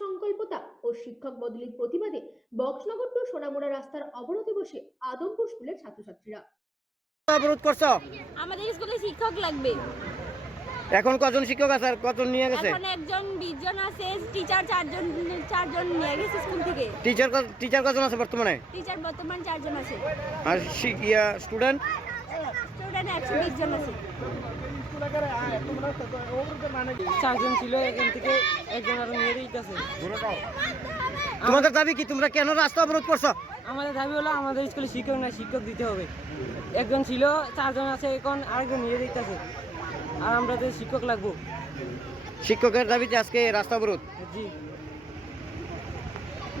সংকল্পতা ও শিক্ষক বদলির প্রতিবাদে বক্সনগর টু সোনামুড়া রাস্তার অবরোধে বসে আদমপুর স্কুলের ছাত্রছাত্রীরা। অবরোধ করছো? আমাদের স্কুলে শিক্ষক লাগবে। এখন কজন শিক্ষক আছে আর কজন নিয়ে গেছে? এখন একজন 20 জন আছে, টিচার চারজন নিয়ে গেছে স্কুল থেকে। টিচার কজন আছে বর্তমানে? টিচার বর্তমান 4 জন আছে। আর স্টুডেন্ট 120 জন আছে। 4 জন ছিল, এখান থেকে একজন আরো নিয়ে দিতেছে। তোমাদের দাবি কি? তোমরা কেন রাস্তা অবরোধ করছো? আমাদের দাবি হলো আমাদের স্কুলে শিক্ষক নাই, শিক্ষক দিতে হবে। একজন ছিল, 4 জন আছে, এখন আরেকজন নিয়ে দিতেছে। আর আমরা তো শিক্ষক লাগবো। শিক্ষকের দাবিতে আজকে রাস্তা অবরোধ। জি,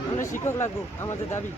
আমরা শিক্ষক লাগবো, আমাদের দাবি।